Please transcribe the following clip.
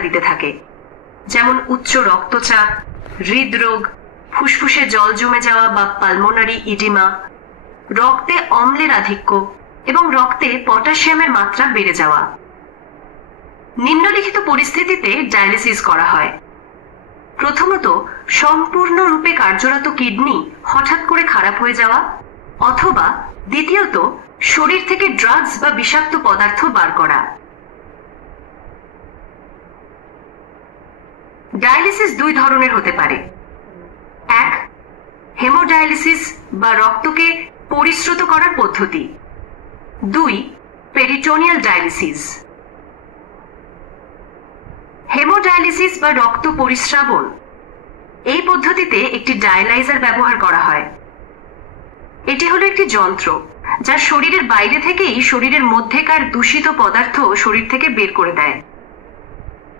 দিতে থাকে, যেমন উচ্চ রক্তচাপ, হৃদরোগ, ফুসফুসে জল জমে যাওয়া বা পালমোনারি ইডিমা, রক্তে অম্লের আধিক্য এবং রক্তে পটাশিয়ামের মাত্রা বেড়ে যাওয়া। নিম্নলিখিত পরিস্থিতিতে ডায়ালিসিস করা হয়। প্রথমত, সম্পূর্ণরূপে কার্যরত কিডনি হঠাৎ করে খারাপ হয়ে যাওয়া, অথবা দ্বিতীয়ত শরীর থেকে ড্রাগস বা বিষাক্ত পদার্থ বার করা। ডায়ালিসিস দুই ধরনের হতে পারে। এক, হেমোডায়ালিসিস বা রক্তকে পরিশ্রুত করার পদ্ধতি। দুই, পেরিটোনিয়াল ডায়ালিসিস। হেমোডায়ালিসিস বা রক্ত পরিস্রাবন, এই পদ্ধতিতে একটি ডায়ালাইজার ব্যবহার করা হয়। এটি হলো একটি যন্ত্র যা শরীরের বাইরে থেকেই শরীরের মধ্যেকার দূষিত পদার্থ শরীর থেকে বের করে দেয়।